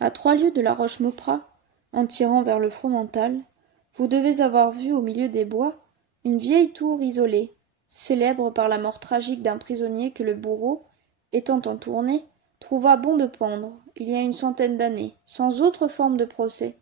À 3 lieues de la Roche-Mauprat, en tirant vers le Fromental, vous devez avoir vu au milieu des bois une vieille tour isolée, célèbre par la mort tragique d'un prisonnier que le bourreau, étant en tournée, trouva bon de pendre, il y a une centaine d'années, sans autre forme de procès,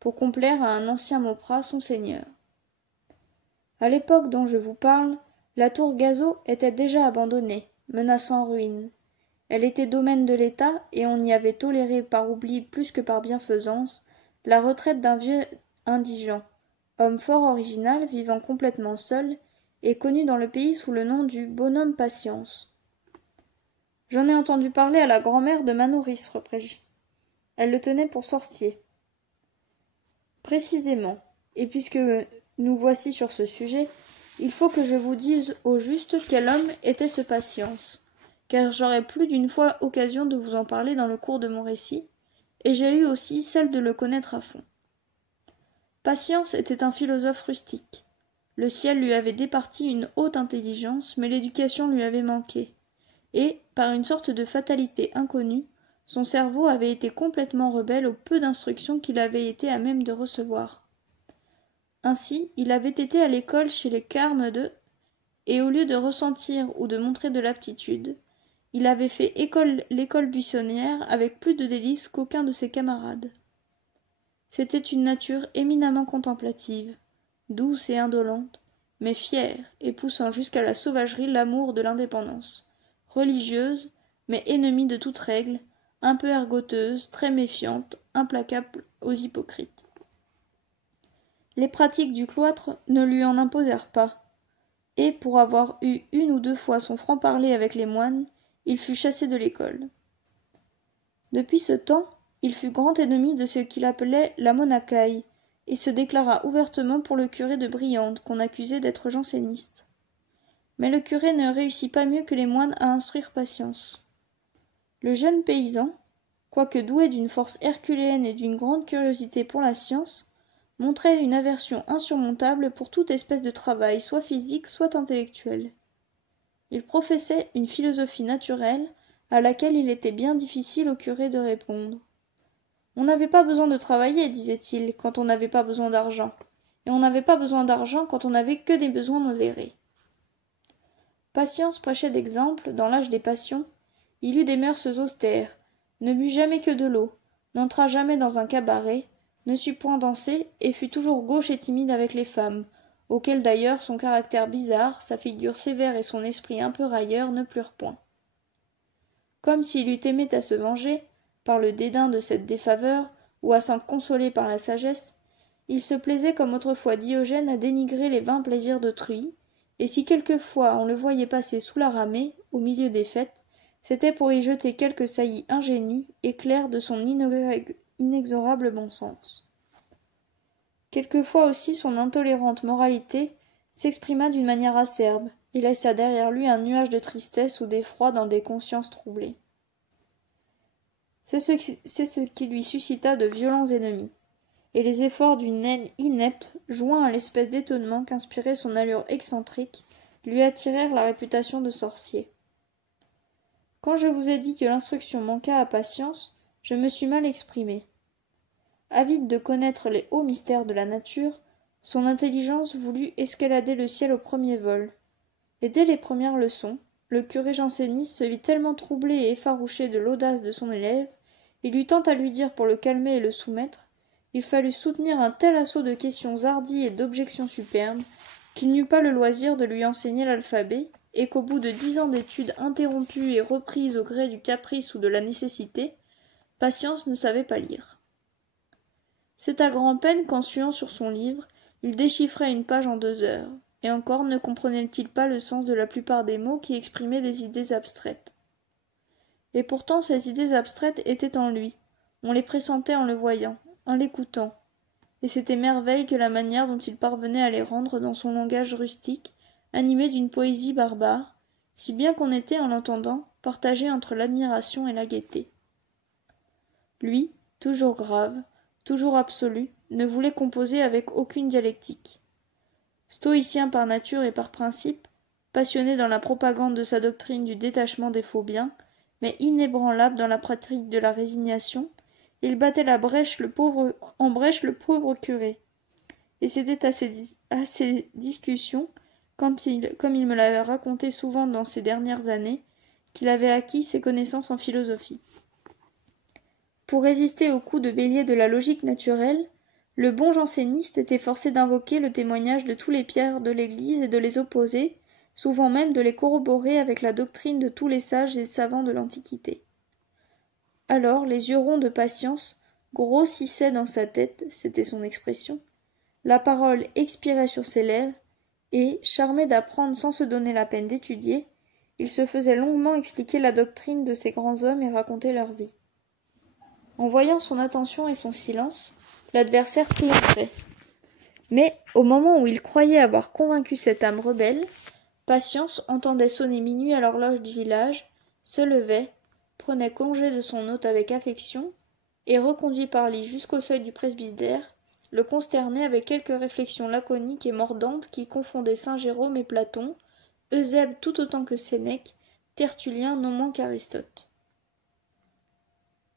pour complaire à un ancien Mauprat, son seigneur. À l'époque dont je vous parle, la tour Gazeau était déjà abandonnée, menaçant ruine. Elle était domaine de l'État, et on y avait toléré par oubli plus que par bienfaisance la retraite d'un vieux indigent, homme fort original, vivant complètement seul, et connu dans le pays sous le nom du bonhomme Patience. J'en ai entendu parler à la grand-mère de ma nourrice, repris-je. Elle le tenait pour sorcier. Précisément, et puisque nous voici sur ce sujet, il faut que je vous dise au juste quel homme était ce Patience, car j'aurai plus d'une fois occasion de vous en parler dans le cours de mon récit, et j'ai eu aussi celle de le connaître à fond. Patience était un philosophe rustique. Le ciel lui avait départi une haute intelligence, mais l'éducation lui avait manqué, et, par une sorte de fatalité inconnue, son cerveau avait été complètement rebelle au peu d'instruction qu'il avait été à même de recevoir. Ainsi, il avait été à l'école chez les Carmes et au lieu de ressentir ou de montrer de l'aptitude, il avait fait l'école buissonnière avec plus de délices qu'aucun de ses camarades. C'était une nature éminemment contemplative, douce et indolente, mais fière et poussant jusqu'à la sauvagerie l'amour de l'indépendance, religieuse, mais ennemie de toute règle, un peu ergoteuse, très méfiante, implacable aux hypocrites. Les pratiques du cloître ne lui en imposèrent pas, et pour avoir eu une ou deux fois son franc-parler avec les moines, il fut chassé de l'école. Depuis ce temps, il fut grand ennemi de ce qu'il appelait la monacaille, et se déclara ouvertement pour le curé de Briande, qu'on accusait d'être janséniste. Mais le curé ne réussit pas mieux que les moines à instruire Patience. Le jeune paysan, quoique doué d'une force herculéenne et d'une grande curiosité pour la science, montrait une aversion insurmontable pour toute espèce de travail, soit physique, soit intellectuel. Il professait une philosophie naturelle, à laquelle il était bien difficile au curé de répondre. On n'avait pas besoin de travailler, disait-il, quand on n'avait pas besoin d'argent, et on n'avait pas besoin d'argent quand on n'avait que des besoins modérés. Patience prêchait d'exemple, dans l'âge des passions, il eut des mœurs austères, ne but jamais que de l'eau, n'entra jamais dans un cabaret, ne sut point danser, et fut toujours gauche et timide avec les femmes, auxquelles d'ailleurs son caractère bizarre, sa figure sévère et son esprit un peu railleur ne plurent point. Comme s'il eût aimé à se venger, par le dédain de cette défaveur, ou à s'en consoler par la sagesse, il se plaisait comme autrefois Diogène à dénigrer les vains plaisirs d'autrui, et si quelquefois on le voyait passer sous la ramée, au milieu des fêtes, c'était pour y jeter quelques saillies ingénues et claires de son inexorable bon sens. Quelquefois aussi son intolérante moralité s'exprima d'une manière acerbe, et laissa derrière lui un nuage de tristesse ou d'effroi dans des consciences troublées. C'est ce qui lui suscita de violents ennemis, et les efforts d'une haine inepte, joints à l'espèce d'étonnement qu'inspirait son allure excentrique, lui attirèrent la réputation de sorcier. Quand je vous ai dit que l'instruction manqua à Patience, je me suis mal exprimé. Avide de connaître les hauts mystères de la nature, son intelligence voulut escalader le ciel au premier vol. Et dès les premières leçons, le curé janséniste se vit tellement troublé et effarouché de l'audace de son élève, il eut tant à lui dire pour le calmer et le soumettre, il fallut soutenir un tel assaut de questions hardies et d'objections superbes, qu'il n'eut pas le loisir de lui enseigner l'alphabet, et qu'au bout de 10 ans d'études interrompues et reprises au gré du caprice ou de la nécessité, Patience ne savait pas lire. C'est à grand-peine qu'en suant sur son livre, il déchiffrait une page en 2 heures, et encore ne comprenait-il pas le sens de la plupart des mots qui exprimaient des idées abstraites. Et pourtant ces idées abstraites étaient en lui, on les pressentait en le voyant, en l'écoutant, et c'était merveille que la manière dont il parvenait à les rendre dans son langage rustique, animé d'une poésie barbare, si bien qu'on était, en l'entendant, partagé entre l'admiration et la gaieté. Lui, toujours grave, toujours absolu, ne voulait composer avec aucune dialectique. Stoïcien par nature et par principe, passionné dans la propagande de sa doctrine du détachement des faux biens, mais inébranlable dans la pratique de la résignation, Il battait en brèche le pauvre curé. Et c'était à ces discussions, comme il me l'avait raconté souvent dans ces dernières années, qu'il avait acquis ses connaissances en philosophie. Pour résister au coup de bélier de la logique naturelle, le bon janséniste était forcé d'invoquer le témoignage de tous les pères de l'Église et de les opposer, souvent même de les corroborer avec la doctrine de tous les sages et savants de l'Antiquité. Alors les yeux ronds de Patience grossissaient dans sa tête, c'était son expression, la parole expirait sur ses lèvres, et, charmé d'apprendre sans se donner la peine d'étudier, il se faisait longuement expliquer la doctrine de ces grands hommes et raconter leur vie. En voyant son attention et son silence, l'adversaire triomphait. Mais, au moment où il croyait avoir convaincu cette âme rebelle, Patience entendait sonner minuit à l'horloge du village, se levait, prenait congé de son hôte avec affection, et, reconduit par lui jusqu'au seuil du presbytère, le consternait avec quelques réflexions laconiques et mordantes qui confondaient saint Jérôme et Platon, Eusèbe tout autant que Sénèque, Tertullien non moins qu'Aristote.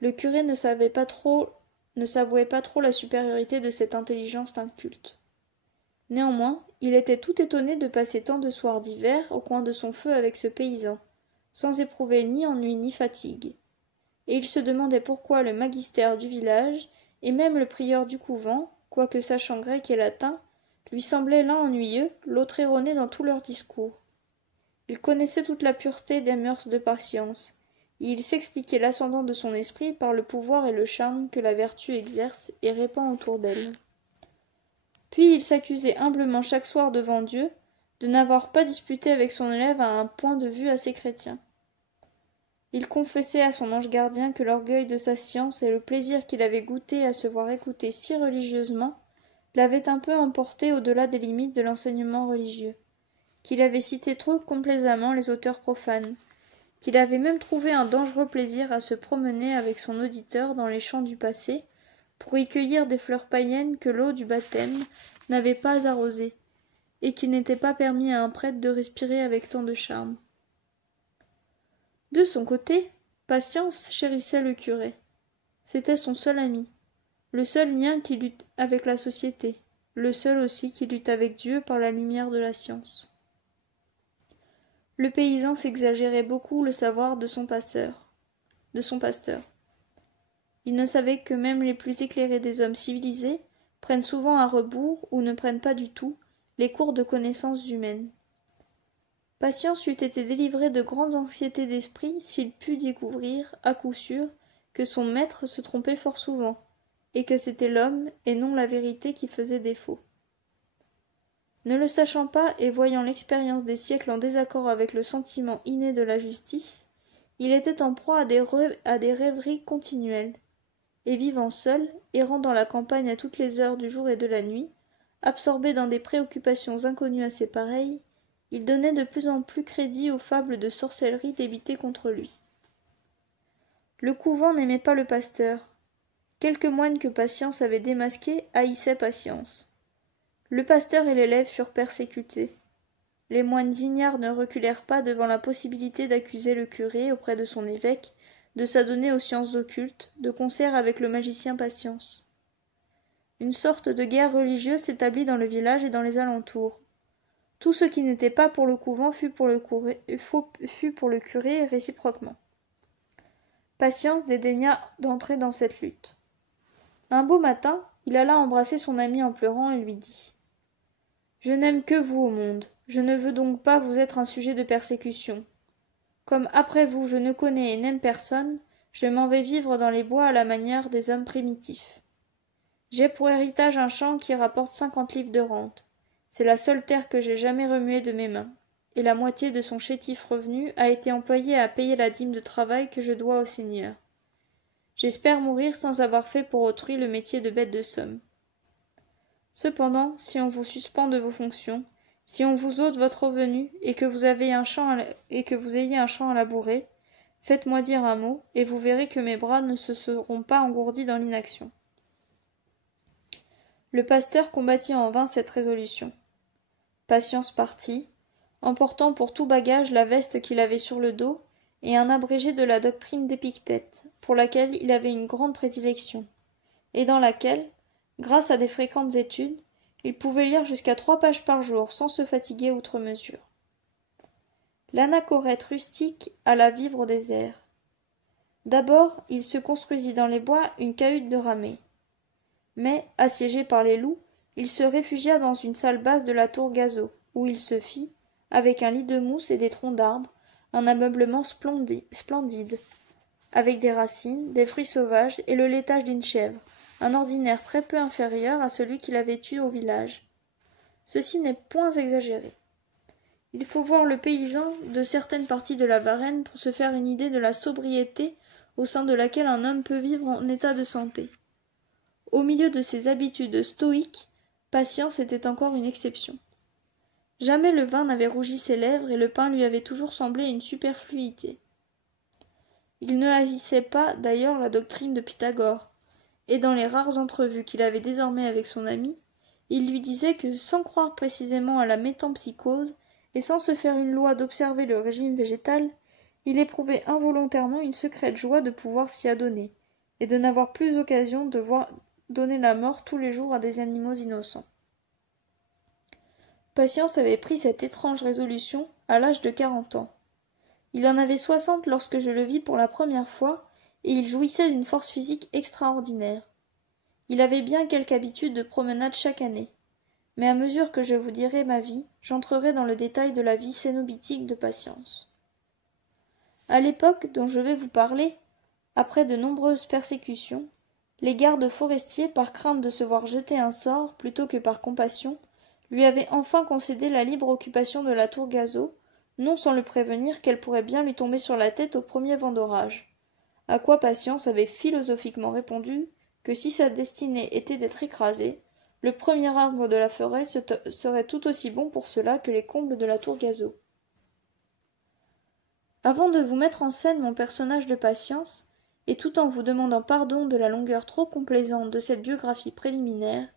Le curé ne savouait pas trop la supériorité de cette intelligence inculte. Néanmoins, il était tout étonné de passer tant de soirs d'hiver au coin de son feu avec ce paysan, sans éprouver ni ennui ni fatigue. Et il se demandait pourquoi le magister du village, et même le prieur du couvent, quoique sachant grec et latin, lui semblaient l'un ennuyeux, l'autre erroné dans tous leurs discours. Il connaissait toute la pureté des mœurs de Patience, et il s'expliquait l'ascendant de son esprit par le pouvoir et le charme que la vertu exerce et répand autour d'elle. Puis il s'accusait humblement chaque soir devant Dieu de n'avoir pas disputé avec son élève à un point de vue assez chrétien. Il confessait à son ange gardien que l'orgueil de sa science et le plaisir qu'il avait goûté à se voir écouter si religieusement l'avaient un peu emporté au-delà des limites de l'enseignement religieux, qu'il avait cité trop complaisamment les auteurs profanes, qu'il avait même trouvé un dangereux plaisir à se promener avec son auditeur dans les champs du passé, pour y cueillir des fleurs païennes que l'eau du baptême n'avait pas arrosées, et qu'il n'était pas permis à un prêtre de respirer avec tant de charme. De son côté, Patience chérissait le curé. C'était son seul ami, le seul lien qu'il eût avec la société, le seul aussi qu'il eût avec Dieu par la lumière de la science. Le paysan s'exagérait beaucoup le savoir de son pasteur. Il ne savait que même les plus éclairés des hommes civilisés prennent souvent à rebours, ou ne prennent pas du tout, les cours de connaissances humaines. Patience eût été délivré de grandes anxiétés d'esprit s'il put découvrir, à coup sûr, que son maître se trompait fort souvent, et que c'était l'homme, et non la vérité, qui faisait défaut. Ne le sachant pas, et voyant l'expérience des siècles en désaccord avec le sentiment inné de la justice, il était en proie à des rêveries continuelles, et vivant seul, errant dans la campagne à toutes les heures du jour et de la nuit, absorbé dans des préoccupations inconnues à ses pareils, il donnait de plus en plus crédit aux fables de sorcellerie débitées contre lui. Le couvent n'aimait pas le pasteur. Quelques moines que Patience avait démasqués haïssaient Patience. Le pasteur et l'élève furent persécutés. Les moines ignares ne reculèrent pas devant la possibilité d'accuser le curé auprès de son évêque, de s'adonner aux sciences occultes, de concert avec le magicien Patience. Une sorte de guerre religieuse s'établit dans le village et dans les alentours. Tout ce qui n'était pas pour le couvent fut pour le curé et réciproquement. Patience dédaigna d'entrer dans cette lutte. Un beau matin, il alla embrasser son ami en pleurant et lui dit « Je n'aime que vous au monde, je ne veux donc pas vous être un sujet de persécution. Comme après vous je ne connais et n'aime personne, je m'en vais vivre dans les bois à la manière des hommes primitifs. J'ai pour héritage un champ qui rapporte 50 livres de rente. C'est la seule terre que j'ai jamais remuée de mes mains, et la moitié de son chétif revenu a été employée à payer la dîme de travail que je dois au Seigneur. J'espère mourir sans avoir fait pour autrui le métier de bête de somme. Cependant, si on vous suspend de vos fonctions, si on vous ôte votre revenu, et que vous ayez un champ à labourer, faites-moi dire un mot, et vous verrez que mes bras ne se seront pas engourdis dans l'inaction. » Le pasteur combattit en vain cette résolution. Patience partit, emportant pour tout bagage la veste qu'il avait sur le dos, et un abrégé de la doctrine d'Épictète, pour laquelle il avait une grande prédilection, et dans laquelle, grâce à des fréquentes études, il pouvait lire jusqu'à 3 pages par jour sans se fatiguer outre mesure. L'anachorète rustique alla vivre au désert. D'abord, il se construisit dans les bois une cahute de ramée. Mais, assiégé par les loups, il se réfugia dans une salle basse de la tour Gazeau, où il se fit, avec un lit de mousse et des troncs d'arbres, un ameublement splendide, avec des racines, des fruits sauvages et le laitage d'une chèvre, un ordinaire très peu inférieur à celui qu'il avait eu au village. Ceci n'est point exagéré. Il faut voir le paysan de certaines parties de la Varenne pour se faire une idée de la sobriété au sein de laquelle un homme peut vivre en état de santé. Au milieu de ses habitudes stoïques, Patience était encore une exception. Jamais le vin n'avait rougi ses lèvres et le pain lui avait toujours semblé une superfluité. Il ne haïssait pas d'ailleurs la doctrine de Pythagore, et dans les rares entrevues qu'il avait désormais avec son ami, il lui disait que, sans croire précisément à la métempsychose, et sans se faire une loi d'observer le régime végétal, il éprouvait involontairement une secrète joie de pouvoir s'y adonner, et de n'avoir plus occasion de voir donner la mort tous les jours à des animaux innocents. Patience avait pris cette étrange résolution à l'âge de 40 ans. Il en avait 60 lorsque je le vis pour la première fois, et il jouissait d'une force physique extraordinaire. Il avait bien quelque habitude de promenade chaque année. Mais à mesure que je vous dirai ma vie, j'entrerai dans le détail de la vie cénobitique de Patience. À l'époque dont je vais vous parler, après de nombreuses persécutions, les gardes forestiers, par crainte de se voir jeter un sort plutôt que par compassion, lui avaient enfin concédé la libre occupation de la tour Gazeau, non sans le prévenir qu'elle pourrait bien lui tomber sur la tête au premier vent d'orage. À quoi Patience avait philosophiquement répondu que si sa destinée était d'être écrasée, le premier arbre de la forêt serait tout aussi bon pour cela que les combles de la tour Gazeau. Avant de vous mettre en scène mon personnage de Patience, et tout en vous demandant pardon de la longueur trop complaisante de cette biographie préliminaire,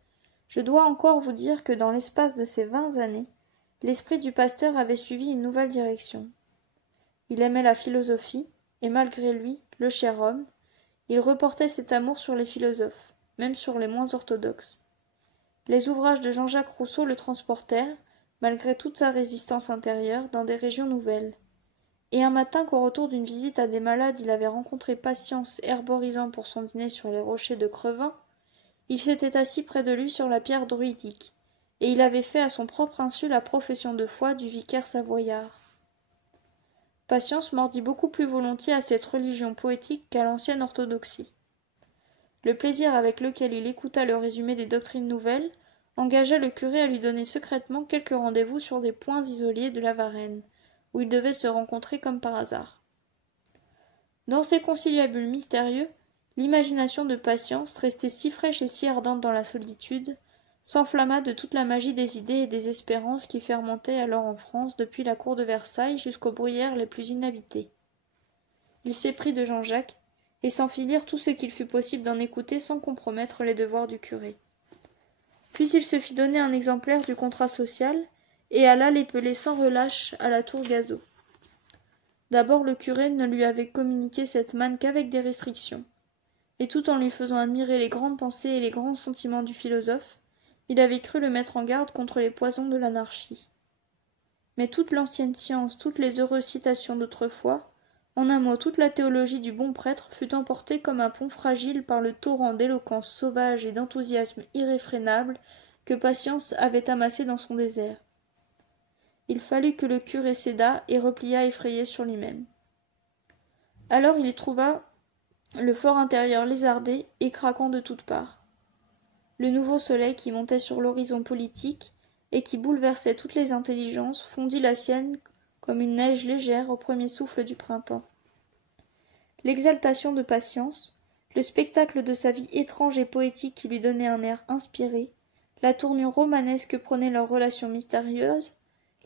je dois encore vous dire que dans l'espace de ces 20 années, l'esprit du pasteur avait suivi une nouvelle direction. Il aimait la philosophie, et malgré lui, le cher homme, il reportait cet amour sur les philosophes, même sur les moins orthodoxes. Les ouvrages de Jean-Jacques Rousseau le transportèrent, malgré toute sa résistance intérieure, dans des régions nouvelles. Et un matin qu'au retour d'une visite à des malades il avait rencontré Patience herborisant pour son dîner sur les rochers de Crevin, il s'était assis près de lui sur la pierre druidique, et il avait fait à son propre insu la profession de foi du vicaire savoyard. Patience mordit beaucoup plus volontiers à cette religion poétique qu'à l'ancienne orthodoxie. Le plaisir avec lequel il écouta le résumé des doctrines nouvelles engagea le curé à lui donner secrètement quelques rendez-vous sur des points isolés de la Varenne, où ils devaient se rencontrer comme par hasard. Dans ces conciliabules mystérieux, l'imagination de Patience, restée si fraîche et si ardente dans la solitude, s'enflamma de toute la magie des idées et des espérances qui fermentaient alors en France depuis la cour de Versailles jusqu'aux bruyères les plus inhabitées. Il s'éprit de Jean-Jacques, et s'en fit lire tout ce qu'il fut possible d'en écouter sans compromettre les devoirs du curé. Puis il se fit donner un exemplaire du contrat social, et alla l'épeler sans relâche à la tour Gazeau. D'abord le curé ne lui avait communiqué cette manne qu'avec des restrictions, et tout en lui faisant admirer les grandes pensées et les grands sentiments du philosophe, il avait cru le mettre en garde contre les poisons de l'anarchie. Mais toute l'ancienne science, toutes les heureuses citations d'autrefois, en un mot toute la théologie du bon prêtre fut emportée comme un pont fragile par le torrent d'éloquence sauvage et d'enthousiasme irréfrénable que Patience avait amassé dans son désert. Il fallut que le curé cédât et repliât effrayé sur lui-même. Alors il y trouva le fort intérieur lézardé et craquant de toutes parts. Le nouveau soleil qui montait sur l'horizon politique et qui bouleversait toutes les intelligences fondit la sienne comme une neige légère au premier souffle du printemps. L'exaltation de Patience, le spectacle de sa vie étrange et poétique qui lui donnait un air inspiré, la tournure romanesque que prenaient leurs relations mystérieuses,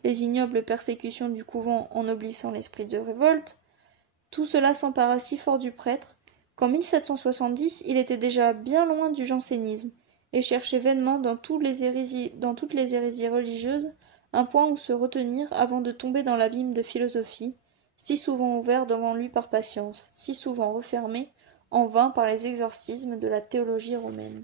les ignobles persécutions du couvent ennoblissant l'esprit de révolte, tout cela s'empara si fort du prêtre qu'en 1770 il était déjà bien loin du jansénisme et cherchait vainement dans toutes les hérésies religieuses un point où se retenir avant de tomber dans l'abîme de philosophie, si souvent ouvert devant lui par patience, si souvent refermé en vain par les exorcismes de la théologie romaine.